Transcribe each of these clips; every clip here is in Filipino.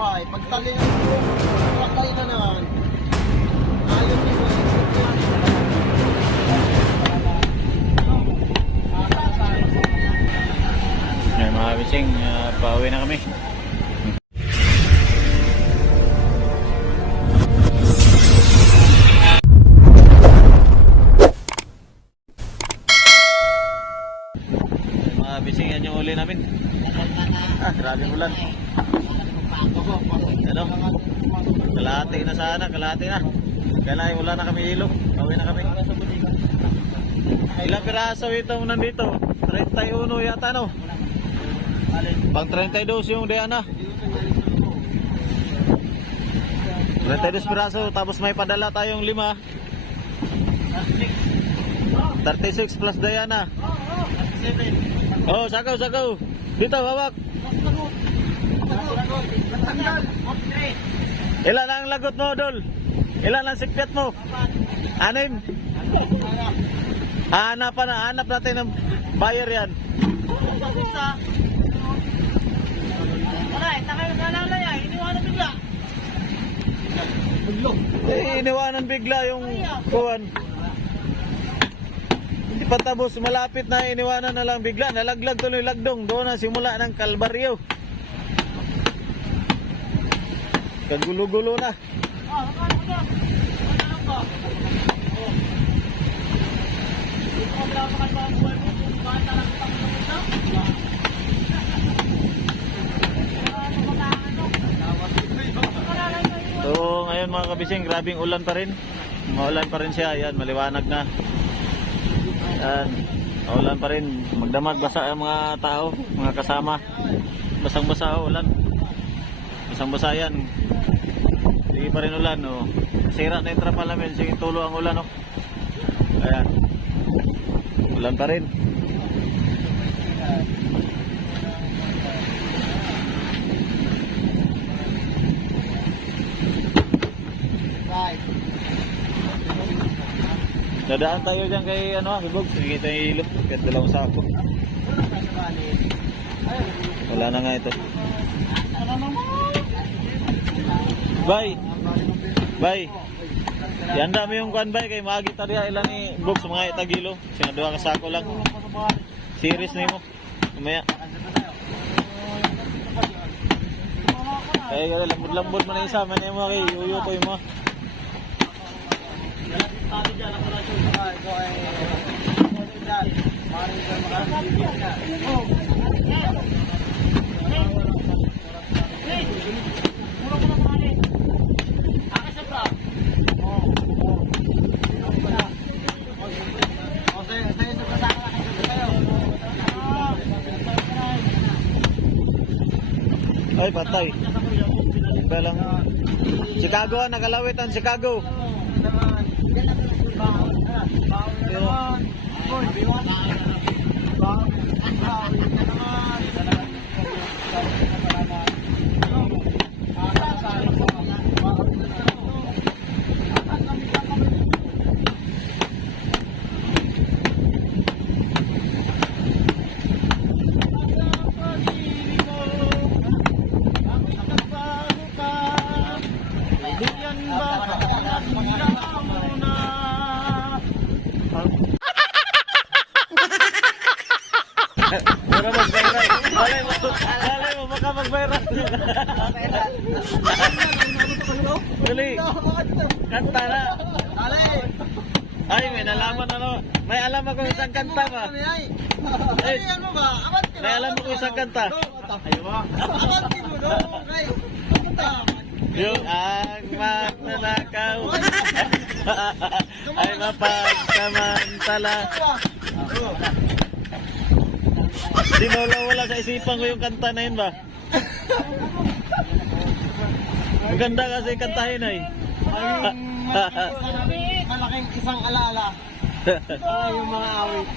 buhay. Pagtali ng pagtali na naman. Ayos yung Yan mga kabising, pauwi na kami. Mga kabising, yan yung uli namin. Grabe ulan. Ano? Kalahati na sana, kalahati na. Kailangan wala na kami ilog. Pauwi na kami. Ilang piraso itong nandito? 31 yata, no? Pang 32 yung Diana. 32 piraso, tapos may padala tayong 5. 36 plus Diana. Oh, sakaw, sakaw. Dito, hawak. Ilan ang lagot mo, Dol? Ilan ang sikpet mo? 6. Hanap natin ng buyer yan. Iniwanan bigla yung kuwan. Hindi pa tapos, malapit na iniwanan na lang bigla. Nalaglag tuloy lagdong. Doon na simula ng kalbaryo. Kagulo-gulo na. So ngayon mga kabising, grabing ulan pa rin. Maulan pa rin siya. Yan, maliwanag na. Yan, maulan pa rin. Magdamag, basa ang mga tao, mga kasama. Basang-basa ulan. Basang-basa yan. Hindi pa rin ulan, oh. Sira na yung trapal namin. Sige, tulo ang ulan, oh. Ayan. Ulan pa rin. Dadaan tayo dyan kay Hibog. Sige tayo yung ilog. Kahit dalawang sako. Wala na nga ito. Bye. Bye. Yanda mo yung kuan bay kay maagi tariya ilan ni Hibog sa mga itagilo. Sina duha ka sako lang. Series na mo. Kumaya. Kaya lambod-lambod mo na isa. Manay mo kay uyukoy mo. Ay, patay. Belang Chicago, nakalawit ang Chicago. Malay mo, baka mag-viral. Dali. Kanta na. Ay, may nalaman may alam ako isang kanta ba? Ay, may alam ako isang kanta. Yung ang magnanakaw ay mapagsamantala. Di wala sa isipan ko yung kanta na yun ba? Maganda kasi kantahin ay. Malaking isang alaala. Yung mga awit.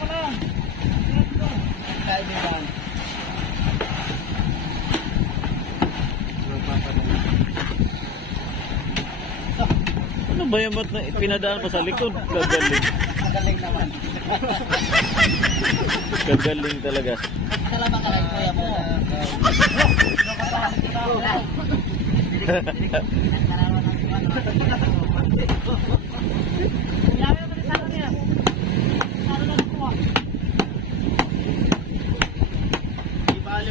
Ano ba yung na pinadaan pa sa likod? Kagaling. Magaling naman. Kagaling talaga. Salamat ka rin, kuya mo. Ibali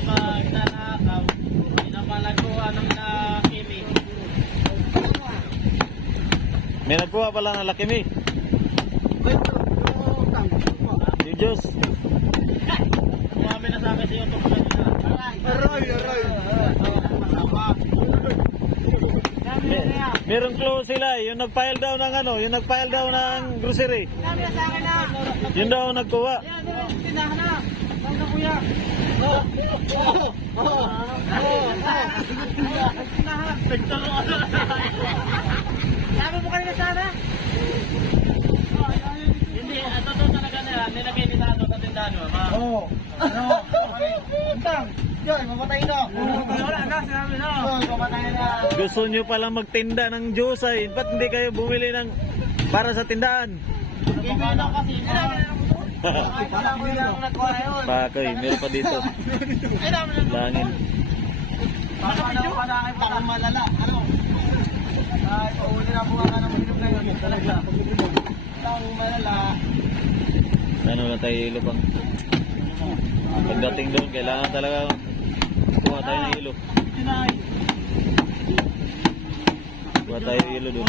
ba nanakaw? Pinapalaguan ng Kimi. May nagkuha pala ng Lucky Me. Yung Diyos. Kumami na sa akin sa YouTube kanina. Aray. Merong clue sila eh. Yung nag-file daw ng ano, yung nag-file daw ng grocery. Yun daw ang nagkuha. Sabi mo kanina sana? Hindi, totoo talaga nila. Nilagay nila sa tindahan mo. Oo. Ano? Intang. Yan, mamatay na. Wala na, sinabi na. Mamatay na. Gusto nyo palang magtinda ng Diyos ay. Ba't hindi kayo bumili ng para sa tindahan? Ibigay na kasi. Ay, wala ko yung nagkuha yun. Pakoy, meron pa dito. Langin. Parang malala. Ano? Ay, pauwi na po ka ng minum na yun. Talaga. Parang malala. Ano na tayo ilo pang. Pagdating doon, kailangan talaga kuha tayo ng ilo. Kuha tayo ng ilo doon.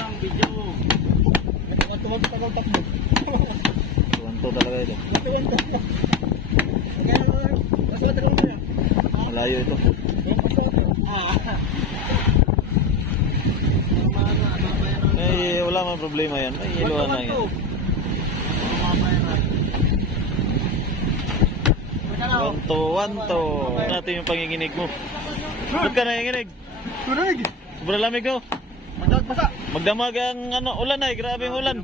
Tuwanto talaga ito. Malayo ito. Eh, wala man problema yan. May iluhan na yan. Wanto. Natin yung panginginig mo. Ba't ka nanginginig? Sobrang lamig no? Magdamag ang ano, ulan ay. Grabe yung ulan.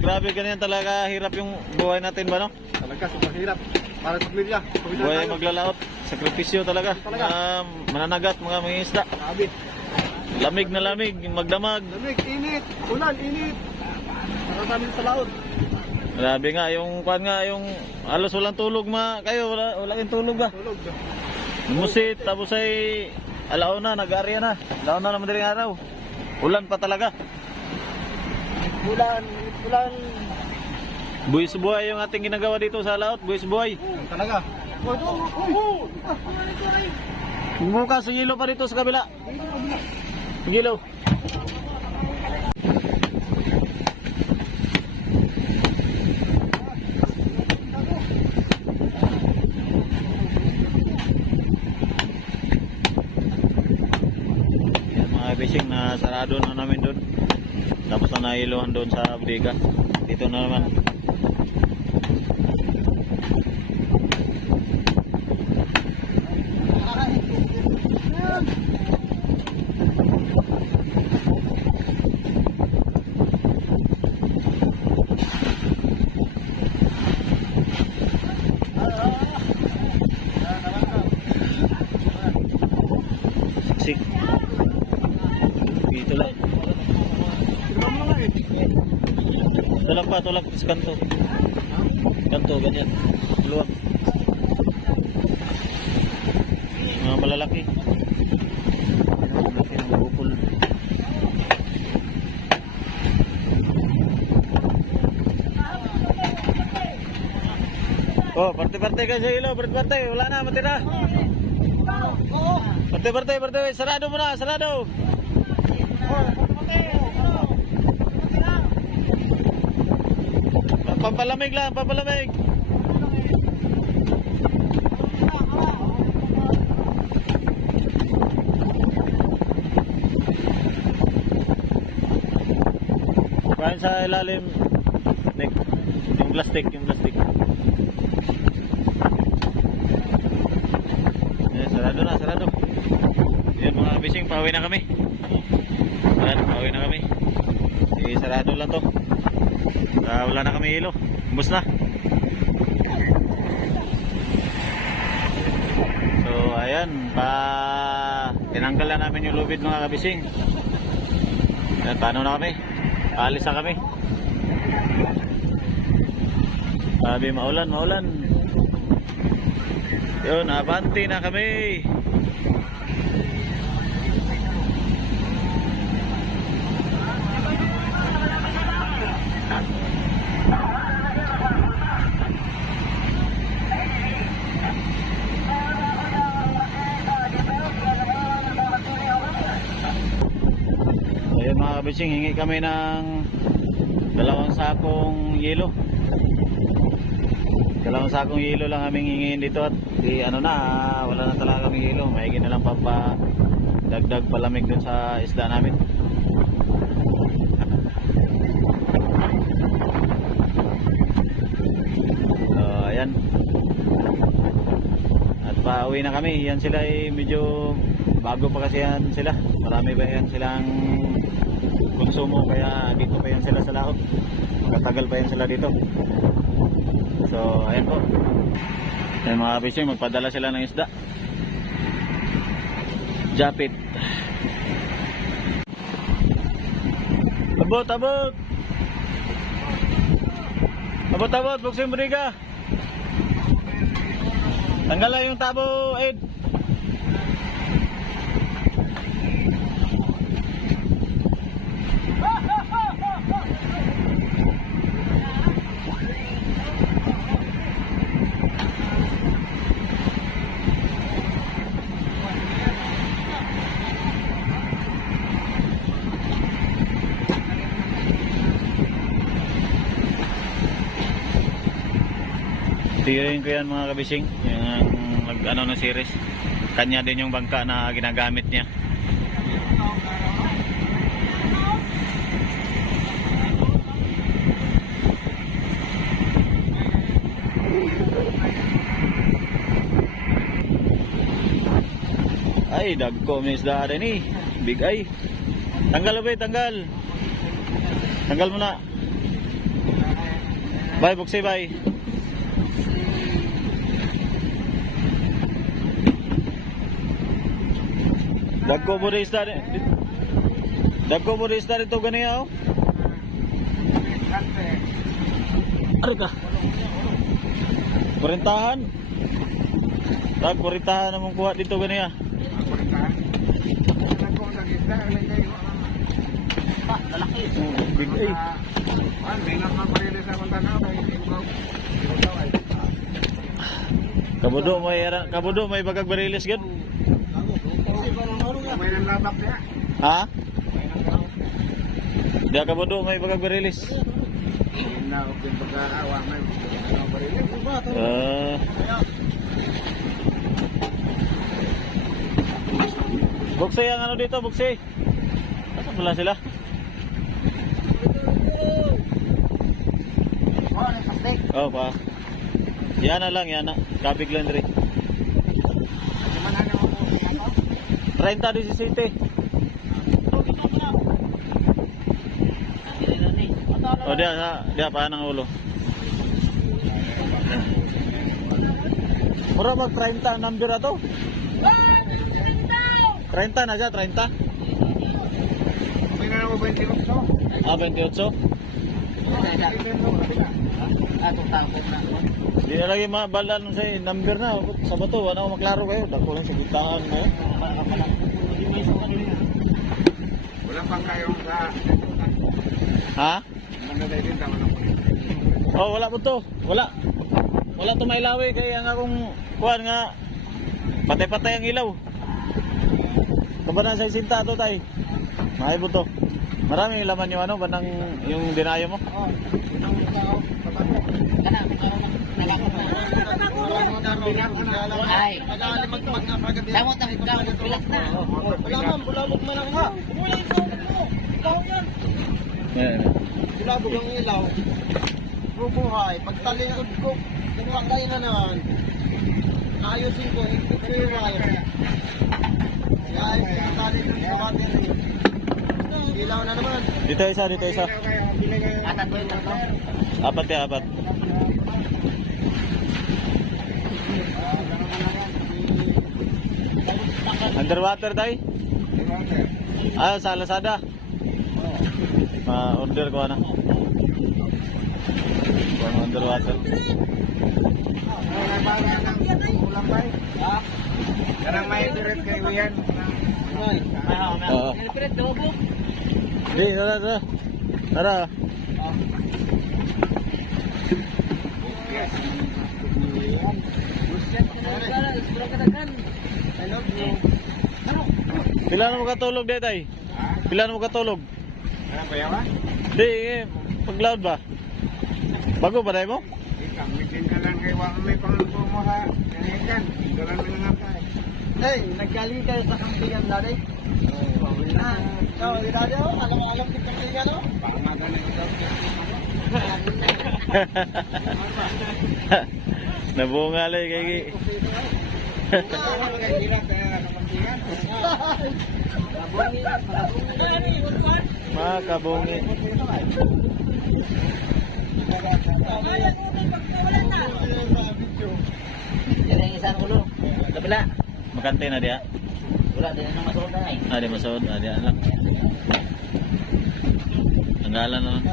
Grabe ganyan talaga. Hirap yung buhay natin ba no? Talaga, sobrang hirap. Para sa pamilya. Buhay maglalaot. Sakripisyo talaga. Mananagat, mga isda. Grabe. Lamig na lamig. Magdamag. Lamig, init. Ulan, init. Para sa amin sa laot. Grabe nga. Yung kwan nga. Yung halos walang tulog kayo. Wala kayong tulog ba? Tulog. Musit. Tapos ay alaon na. Nag-aarya na. Alaon na madaling araw. Ulan pa talaga. Ulan. Buwis buhay yung ating ginagawa dito sa laot. Buwis buhay. Talaga. Bukas yung ilo pa dito sa kabila. Gilo. Yan mga fishing na sarado na namin doon. Tapos na nailuhan doon sa bodega. Dito na naman. Siksik. Dito lang. Tulak pa, tulak sa kanto. Kanto, ganyan. Luwag. Mga malalaki. Malaki ng bukol. Oh, parte-parte kayo sa ilo, parte-parte. Wala na, matira. Parte-parte. Sarado mo na, sarado. Pampalamig lang, pampalamig. Kain sa ilalim. Nick. Yung plastic. Yan, sarado. Yan mga fishing, pauwi na kami. Yan, pauwi na kami. Sarado lang to. Wala na kami hilo. Bus na. So ayan, tinanggal na namin yung lubid mga kabising. Ayan, paano na kami? Alis na kami. Sabi maulan. Yun, abanti na kami. kabising, hingi kami ng 2 sakong yelo. 2 sakong yelo lang aming hingin dito at ano na, wala na talaga kaming yelo. Mahigit na lang dagdag palamig dun sa isda namin. Ayan. At pauwi na kami. Yan sila ay medyo bago pa kasi yan sila. Marami pa yan silang konsumo kaya dito pa yan sila sa laot. Magatagal pa yan sila dito. So ayan po. Ayan mga kabising, magpadala sila ng isda. Japit. Abot, abot. Abot, abot, buksin mo ka. Tanggal lang yung tabo, Ed. Tirin ko yan mga kabising, yung nag-ano na series. Kanya din yung bangka na ginagamit niya. Ay, dagko may isda rin eh. Big eye. Tanggal ba, tanggal. Tanggal mo na. Bye, buksi, bye. Dagko mo rin isda rin. Dagko mo rin isda rin ito ganiya oh. Ari ka. Kurintahan. Tag, kurintahan namang kuha dito ganiya. Big A. Kabudo may bagag barilis gud. Ha? Dia kabudo may bagag barilis. Buksi ang ano dito, buksi. Nasaan pala sila? Oh, pa. Yan na lang, yan na. Kabig laundry. 30-17. Oh, dia pa ng ulo. Mura mag 30 number ato? 30 na siya, 30? Ah, 28? Di na lagi mabalan sa number na. Sa bato, wala ko maklaro kayo. Dako lang sa gitaan mo. Wala pang kayong sa... Ha? Managay din tama na po. Oh, wala po to. Wala. Wala to mailawi. Kaya nga kung kuhan nga patay-patay ang ilaw. Kabanan sa isinta to tay. Mahal po to. Maraming laman yung ano, banang yung dinayo mo. Oo. Unang tao, Ay. Damot ang pilak na. bulabog man lang ha. Wala ito. Tao yan. Bulabog ang ilaw. Bubuhay. Pagtalikod ko, kumuha kayo na naman. Ayusin ko, i-clear. Guys, pagtalikod sa battery. Ilaw na naman. Dito isa, dito isa. Atat ko yung tatlo. Apat ya, apat. Underwater tayo? Ah, sa Lazada. Order ko na. Underwater. Karang may direct kayo yan. Oo. Di, tara. Tara. Pila na mo katulog dito ay? Pila na mo katulog? Ano ba yawa? Di, pag-loud ba? Bago ba tayo mo? Ikang mitin na lang kay wang may panglupo mo ha. Kanikan, doon lang nga tayo. Hey, naggaling kayo sa kampingan dati? Ikaw, dati ako, alam din kampingan no? Pangagan na ito. Nabungalay kay Gi. Makabungi. Yan ang isang ulo. Kabila. Makante na dia. Wala din ang masuot na eh. Di masod. Di alam. Tanggalan na lang.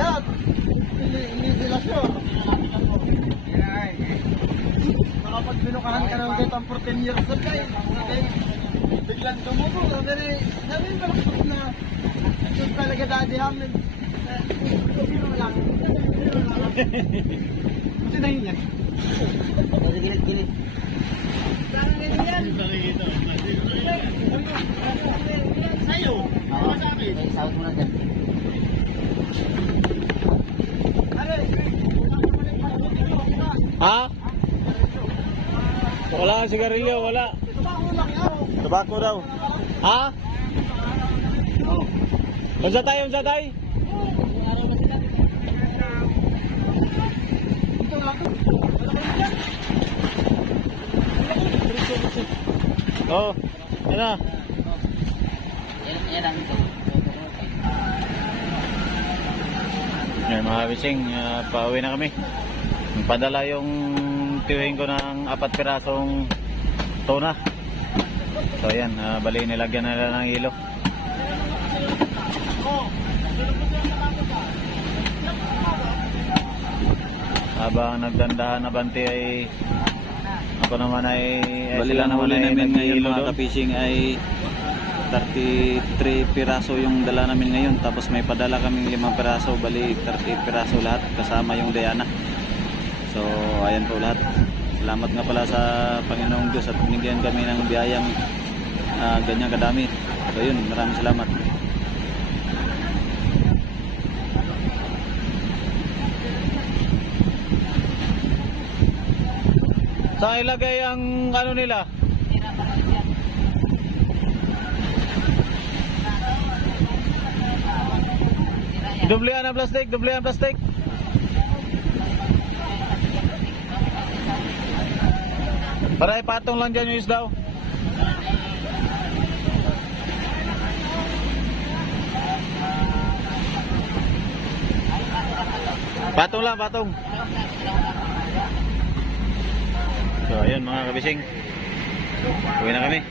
Yan! Hindi sila sure. Nakapagbinukahan ka ng getang for 10 years old kayo. Biglang tumubo. Sabi ba na ito talaga dati hamin. Biro lang. Kasi na yun yan. Gilid-gilid. Sa'yo. Oo. May sahod mo na dyan. Ha? Wala ang sigarilyo, wala. Tabako daw. Ha? Unsa tayo, unsa tayo? Oh, ano? Yan ang ito. Yan mga bising, pauwi na kami. Padala yung tiwing ko ng 4 pirasong tuna. So yan, bali nilagyan na nila ng ilo. Habang nagdandahan na banti ay ako naman ay Bali sila ang huli ay namin ngayon nag-iilo mga doon. kapising ay 33 piraso yung dala namin ngayon. Tapos may padala kaming 5 piraso. Bali 30 piraso lahat kasama yung Diana. So ayan po lahat. Salamat nga pala sa Panginoong Diyos at binigyan kami ng biyayang ganyan kadami. So yun, maraming salamat. Saan ilagay ang ano nila? Dublihan ang plastic, dublihan ang plastic. Para ipatong lang dyan yung isdaw. Patong lang, patong. So ayun mga kabising, uwi na kami.